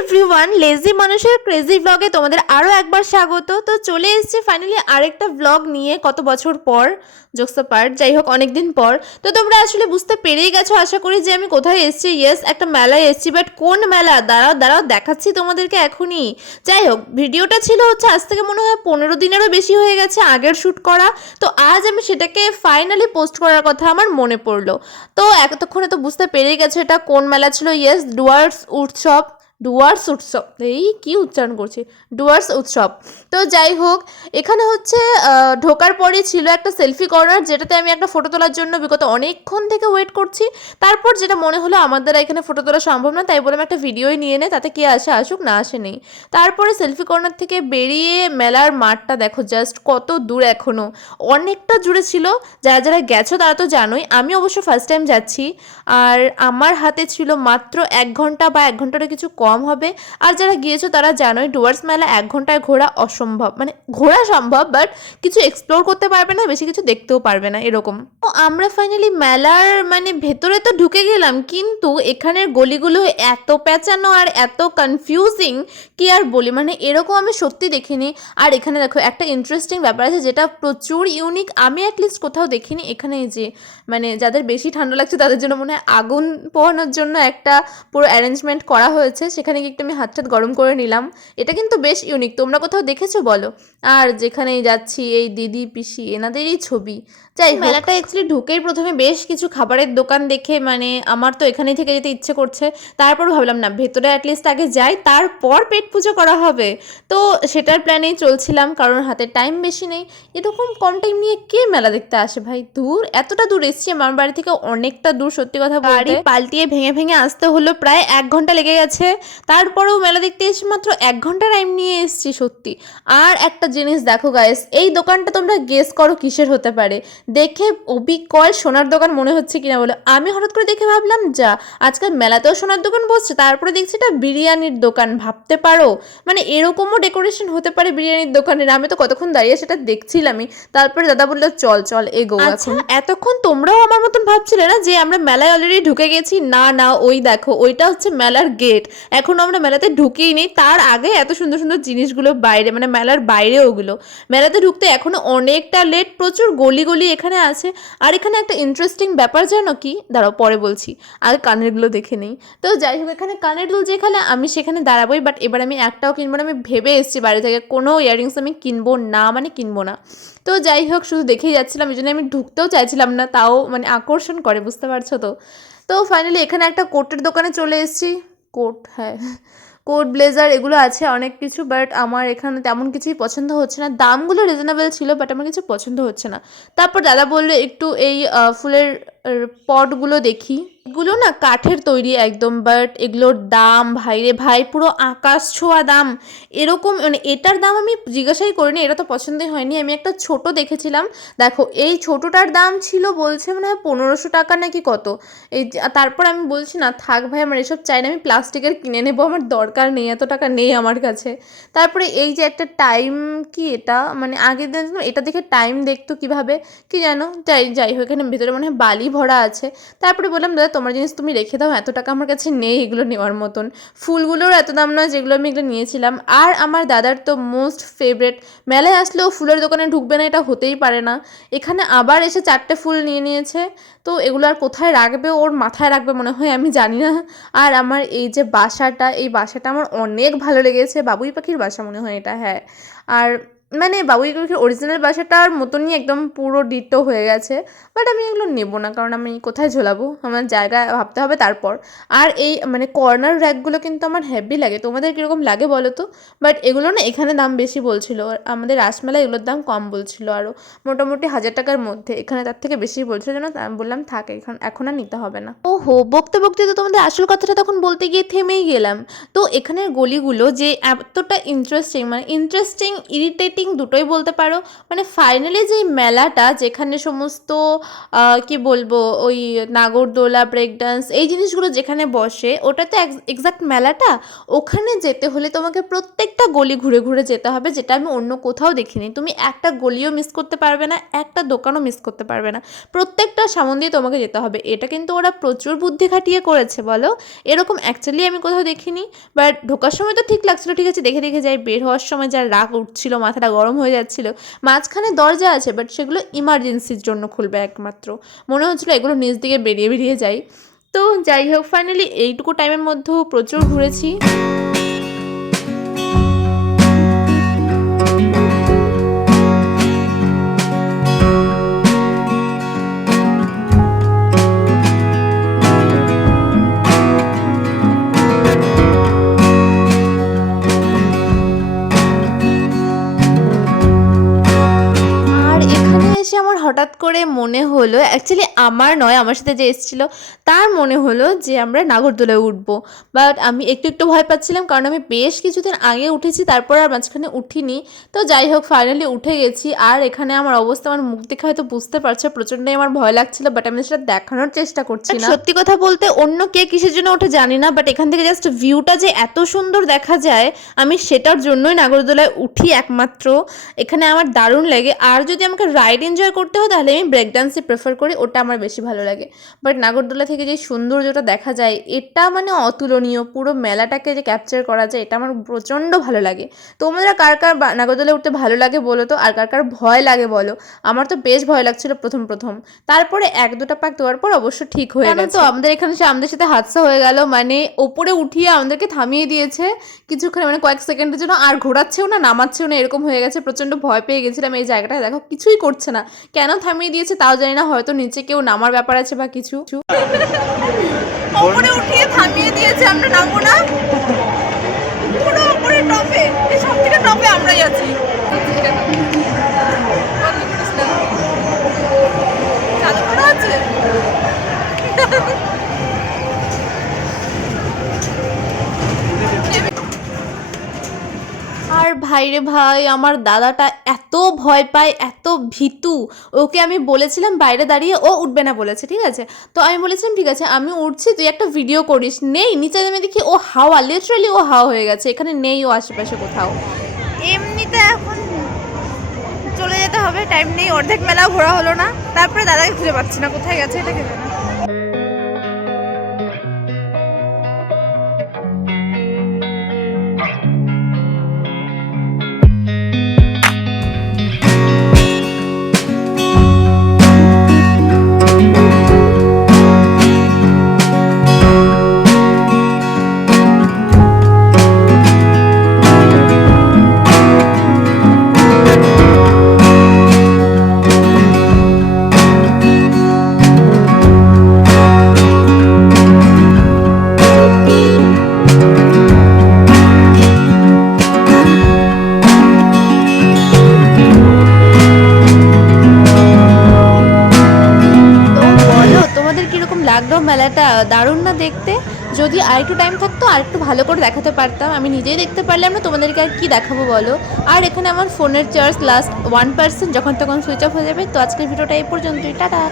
Everyone lazy মানুষের crazy ব্লগে তোমাদের আরও একবার স্বাগত। তো চলে এসেছি ফাইনালি আরেকটা ব্লগ নিয়ে কত বছর পর জোকসা পার্ট যাই হোক অনেকদিন পর। তো তোমরা আসলে বুঝতে পেরেই গেছো, আশা করি যে আমি কোথায় এসেছি। ইয়েস একটা মেলায় এসেছি বাট কোন মেলা? দাঁড়াও দাঁড়াও, দেখাচ্ছি তোমাদেরকে এখনই। যাই হোক ভিডিওটা ছিল হচ্ছে আজ থেকে মনে হয় পনেরো দিনেরও বেশি হয়ে গেছে আগের শ্যুট করা। তো আজ আমি সেটাকে ফাইনালি পোস্ট করার কথা আমার মনে পড়ল। তো এতক্ষণে তো বুঝতে পেরেই গেছো এটা কোন মেলা ছিল। ইয়েস ডুয়ার্স উৎসব। ডুয়ার্স উৎসব। এই কি উচ্চারণ করছি? ডুয়ার্স উৎসব। তো যাই হোক, এখানে হচ্ছে ঢোকার পরে ছিল একটা সেলফি কর্নার, যেটাতে আমি একটা ফটো তোলার জন্য বিগত অনেকক্ষণ থেকে ওয়েট করছি। তারপর যেটা মনে হলো আমার দ্বারা এখানে ফটো তোলা সম্ভব না, তাই বললাম একটা ভিডিওই নিয়ে নে তাতে কে আসে আসুক, না আসে নেই। তারপরে সেলফি কর্নার থেকে বেরিয়ে মেলার মাঠটা দেখো, জাস্ট কত দূর এখনও অনেকটা জুড়ে ছিল, যারা যারা গেছো তারা তো জানোই, আমি অবশ্য ফার্স্ট টাইম যাচ্ছি, আর আমার হাতে ছিল মাত্র এক ঘণ্টা বা এক ঘন্টারও কিছু কম হবে। আর যারা গিয়েছো, তারা জানোই ডুয়ার্স মেলা এক ঘন্টায় ঘোরা অসম্ভব। মানে ঘোরা সম্ভব বাট কিছু এক্সপ্লোর করতে পারবে না, বেশি কিছু দেখতেও পারবে না, এরকম। তো আমরা ফাইনালি মেলার মানে ভেতরে তো ঢুকে গেলাম, কিন্তু এখানের গলিগুলো এত পেঁচানো আর এত কনফিউজিং কি আর বলি? মানে এরকম আমি সত্যি দেখিনি। আর এখানে দেখো, একটা ইন্টারেস্টিং ব্যাপার আছে, যেটা প্রচুর ইউনিক আমি অ্যাটলিস্ট কোথাও দেখিনি এখানে যে মানে যাদের বেশি ঠান্ডা লাগছে, তাদের জন্য মনে হয় আগুন পোহানোর জন্য একটা পুরো অ্যারেঞ্জমেন্ট করা হয়েছে। সেখানে গিয়ে একটু আমি হাত টাত গরম করে নিলাম। এটা কিন্তু বেশ ইউনিক তোমরা কোথাও দেখেছ বলো? আর যেখানেই যাচ্ছি, এই দিদি, পিসি এনাদেরই ছবি। যাই মেলাটা অ্যাকচুয়ালি ঢুকেই প্রথমে বেশ কিছু খাবারের দোকান দেখে মানে আমার তো এখানেই থেকে যেতে ইচ্ছে করছে। তারপর ভাবলাম, না, ভেতরে অ্যাটলিস্ট আগে যাই, তারপর পেট পুজো করা হবে। তো সেটার প্ল্যানেই চলছিলাম, কারণ হাতে টাইম বেশি নেই। এরকম কম টাইম নিয়ে কে মেলা দেখতে আসে ভাই? দূর, এতটা দূর এসছি আমার বাড়ি থেকে অনেকটা দূর, সত্যি কথা বাড়ি পাল্টিয়ে ভেঙে ভেঙে আসতে হলো, প্রায় এক ঘণ্টা লেগে গেছে। তারপরেও মেলা দেখতে এসে মাত্র এক ঘণ্টা টাইম নিয়ে এসছি সত্যি। আর একটা জিনিস দেখো গাইস এই দোকানটা তোমরা গেস করো কিসের হতে পারে। দেখে অবিকল সোনার দোকান মনে হচ্ছে কিনা বলে। আমি হঠাৎ করে দেখে ভাবলাম যা আজকাল মেলাতেও সোনার দোকান বসছে তারপরে দেখছি এটা বিরিয়ানির দোকান ভাবতে পারো? মানে এরকমও ডেকোরেশন হতে পারে বিরিয়ানির দোকানের আমি তো কতক্ষণ দাঁড়িয়ে সেটা দেখছিলামই। তারপরে দাদা বলল চল চল এগো এখন। এতক্ষণ তোমরাও আমার মতন ভাবছিলে না যে আমরা মেলায় অলরেডি ঢুকে গেছি? না না ওই দেখো ওইটা হচ্ছে মেলার গেট এখন আমরা মেলাতে ঢুকেই নেই তার আগে এত সুন্দর সুন্দর জিনিসগুলো বাইরে মানে মেলার বাইরে ওগুলো। মেলাতে ঢুকতে এখনও অনেকটা লেট প্রচুর গলি গলি এখানে আছে। আর এখানে একটা ইন্টারেস্টিং ব্যাপার জানো কি? দাঁড়াও, পরে বলছি। আগে কানেরগুলো দেখে নেই। তো যাই হোক, এখানে কানের দুল যেখানে আমি সেখানে দাঁড়াবোই বাট এবার আমি একটাও কিনবো না। আমি ভেবে এসেছি বাড়ি থেকে, কোনো ইয়াররিংস আমি কিনবো না মানে কিনবো না। তো যাই হোক, শুধু দেখেই যাচ্ছিলাম, এই জন্য আমি ঢুকতেও চাইছিলাম না, তাও মানে আকর্ষণ করে, বুঝতে পারছ তো? তো ফাইনালি এখানে একটা কোটের দোকানে চলে এসেছি। কোট হ্যাঁ। কোট, ব্লেজার এগুলো আছে অনেক কিছু বাট আমার এখানে তেমন কিছুই পছন্দ হচ্ছে না। দামগুলো রিজনেবল ছিল বাট আমার কিছু পছন্দ হচ্ছে না। তারপর দাদা বলল, একটু এই ফুলের পটগুলো দেখি। এগুলো না কাঠের তৈরি একদম বাট এগুলোর দাম, ভাই রে ভাই, পুরো আকাশ ছোঁয়া দাম। এরকম মানে এটার দাম আমি জিজ্ঞাসাই করিনি, এটা তো পছন্দই হয়নি। আমি একটা ছোট দেখেছিলাম, দেখো, এই ছোটোটার দাম ছিল বলছে মনে হয় পনেরোশো টাকা নাকি কত। এই তারপর আমি বলছি, না, থাক ভাই, আমার এসব চাই না, আমি প্লাস্টিকের কিনে নেব, আমার দরকার নেই, এত টাকা নেই আমার কাছে। তারপরে এই যে একটা টাইম কি এটা? মানে আগের দিন এটা দেখে টাইম দেখতো কীভাবে? কি জানো যাই যাই হোক, এখানে ভেতরে মনে হয় বালি ভরা আছে। তারপরে বললাম, দাদা তোমার জিনিস তুমি রেখে দাও, এত টাকা আমার কাছে নেই এগুলো নেওয়ার মতন। ফুলগুলোর এত দাম নয় যেগুলো আমি এগুলো নিয়েছিলাম। আর আমার দাদার তো মোস্ট ফেভারেট মেলায় আসলেও ফুলের দোকানে ঢুকবে না, এটা হতেই পারে না। এখানে আবার এসে চারটে ফুল নিয়ে নিয়েছে। তো এগুলো আর কোথায় রাখবে? ওর মাথায় রাখবে মনে হয়, আমি জানি না। আর আমার এই যে বাসাটা, এই বাসাটা আমার অনেক ভালো লেগেছে। বাবুই পাখির বাসা মনে হয় এটা হ্যাঁ। আর মানে বাবুই পাখির অরিজিনাল বাসাটার মতনই একদম পুরো ডিটো হয়ে গেছে। বাট আমি এগুলো নেব না, কারণ আমি কোথায় ঝোলাবো? আমার জায়গায় ভাবতে হবে তারপর। আর এই মানে কর্নার র্যাকগুলো কিন্তু আমার হেভি লাগে। তোমাদের কীরকম লাগে বলো তো? বাট এগুলো না এখানে দাম বেশি বলছিল। আমাদের রাসমেলা এগুলোর দাম কম বলছিল আরও মোটামুটি হাজার টাকার মধ্যে। এখানে তার থেকে বেশি বলছিল যেন বললাম থাকে, এখন এখন আর নিতে হবে না। ও হো বকতে বকতে তো তোমাদের আসল কথাটা তখন বলতে গিয়ে থেমেই গেলাম। তো এখানের গলিগুলো যে এতটা ইন্টারেস্টিং মানে ইন্টারেস্টিং ইরিটেটিং কিং দুটোই বলতে পারো। মানে ফাইনালি যে মেলাটা যেখানে সমস্ত কি বলব, ওই নাগরদোলা ব্রেক ডান্স এই জিনিসগুলো যেখানে বসে ওটা তো এক্সাক্ট মেলাটা ওখানে যেতে হলে তোমাকে প্রত্যেকটা গলি ঘুরে ঘুরে যেতে হবে, যেটা আমি অন্য কোথাও দেখিনি। তুমি একটা গলিও মিস করতে পারবে না, একটা দোকানও মিস করতে পারবে না। প্রত্যেকটা সামন দিয়ে তোমাকে যেতে হবে। এটা কিন্তু ওরা প্রচুর বুদ্ধি খাটিয়ে করেছে, বলো? এরকম অ্যাকচুয়ালি আমি কোথাও দেখিনি বাট ঢোকার সময় তো ঠিক লাগছিল। ঠিক আছে, দেখে দেখে যাই। বের হওয়ার সময় যা রাগ উঠছিল মাথাটা গরম হয়ে যাচ্ছিল। মাঝখানে দরজা আছে বাট সেগুলো ইমার্জেন্সির জন্য খুলবে একমাত্র। মনে হচ্ছিল এগুলো নিজ দিকে বেরিয়ে বেরিয়ে যাই তো যাই হোক ফাইনালি এইটুকু টাইমের মধ্যেও প্রচুর ঘুরেছি। করে মনে হলো অ্যাকচুয়ালি আমার নয় আমার সাথে যে এসেছিল তার মনে হলো যে আমরা নাগরদোলায় উঠবো। বাট আমি একটু একটু ভয় পাচ্ছিলাম কারণ আমি বেশ কিছুদিন আগে উঠেছি তারপর আর মাঝখানে উঠিনি। তো যাই হোক ফাইনালি উঠে গেছি। আর এখানে আমার অবস্থা আমার মুখ দেখে হয়তো বুঝতে পারছ প্রচণ্ডই আমার ভয় লাগছিল বাট আমি সেটা দেখানোর চেষ্টা করছি না। সত্যি কথা বলতে অন্য কে কিসের জন্য ওঠে জানি না বাট এখান থেকে জাস্ট ভিউটা যে এত সুন্দর দেখা যায় আমি সেটার জন্যই নাগরদোলায় উঠি একমাত্র। এখানে আমার দারুণ লাগে। আর যদি আমাকে রাইড এনজয় করতে হয় তাহলে আমি ব্রেক ডান্সই প্রেফার করি ওটা আমার বেশি ভালো লাগে। বাট নাগরদোলা থেকে যে সৌন্দর্যটা দেখা যায় এটা মানে অতুলনীয়। পুরো মেলাটাকে যে ক্যাপচার করা যায় এটা আমার প্রচণ্ড ভালো লাগে। তোমরা কার কার নাগরদোলায় উঠতে ভালো লাগে বলো তো? আর কার কার ভয় লাগে বলো? আমার তো বেশ ভয় লাগছিল প্রথম প্রথম। তারপরে এক দুটা পাক দেওয়ার পর অবশ্য ঠিক হয়ে গেছে। তো? আমাদের এখানে সে আমাদের সাথে হাদসা হয়ে গেল। মানে ওপরে উঠিয়ে আমাদেরকে থামিয়ে দিয়েছে। কিছুক্ষণ মানে কয়েক সেকেন্ডের জন্য আর ঘোরাচ্ছেও না নামাচ্ছেও না এরকম হয়ে গেছে। প্রচণ্ড ভয় পেয়ে গেছিলাম এই জায়গাটায়। দেখো কিছুই করছে না। কেন থামিয়ে দিয়েছে তাও জানি না হয়তো নিচে কেউ নামার ব্যাপার আছে বা কিছু। ওপরে উঠিয়ে থামিয়ে দিয়েছে আমরা নামবো না। পুরো ওপরে টপে সব থেকে টপে আমরাই আছি। চালু করা আর ভাইরে ভাই আমার দাদাটা এত ভয় পায়, এত ভীতু। ওকে আমি বলেছিলাম বাইরে দাঁড়িয়ে, ও উঠবে না বলেছে, ঠিক আছে? তো আমি বলেছিলাম, ঠিক আছে, আমি উঠছি, তুই একটা ভিডিও করিস। নেই, নিচে নেমে দেখি ও হাওয়া লিটারালি ও হাওয়া হয়ে গেছে, এখানে নেই ও আশেপাশে কোথাও। এমনিতে এখন চলে যেতে হবে টাইম নেই, অর্ধেক মেলা ঘোরা হলো না, তারপরে দাদাকে খুঁজে পাচ্ছি না, কোথায় গেছে, এটা কে জানে কীরকম মেলাটা দারুণ না দেখতে। যদি আরেকটু টাইম থাকতো আর একটু ভালো করে দেখাতে পারতাম। আমি নিজেই দেখতে পারলাম না, তোমাদেরকে আর কী দেখাবো বলো? আর এখানে আমার ফোনের চার্জ লাস্ট ওয়ান পার্সেন্ট যখন তখন সুইচ অফ হয়ে যাবে। তো আজকের ভিডিওটা এই পর্যন্তই। টাটা!